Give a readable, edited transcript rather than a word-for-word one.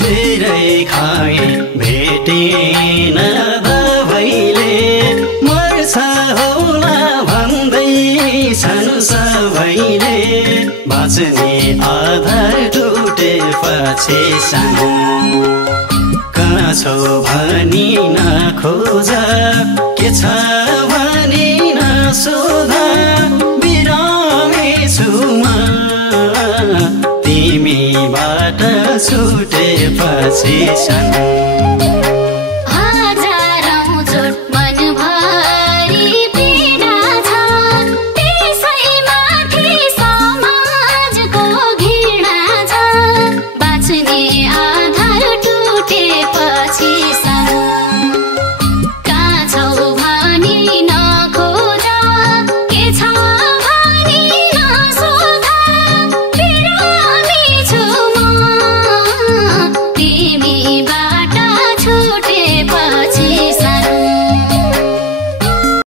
धेरै खाए भेटेन दबाईले मर्छ होला भन्दै छन् सबैले बाँच्ने आधार टुटेपछि सानो कहाँ छौ भनी नखोज के छ भनी नसोध बिरामी छु म तिमीबाट छुटेपछि सानो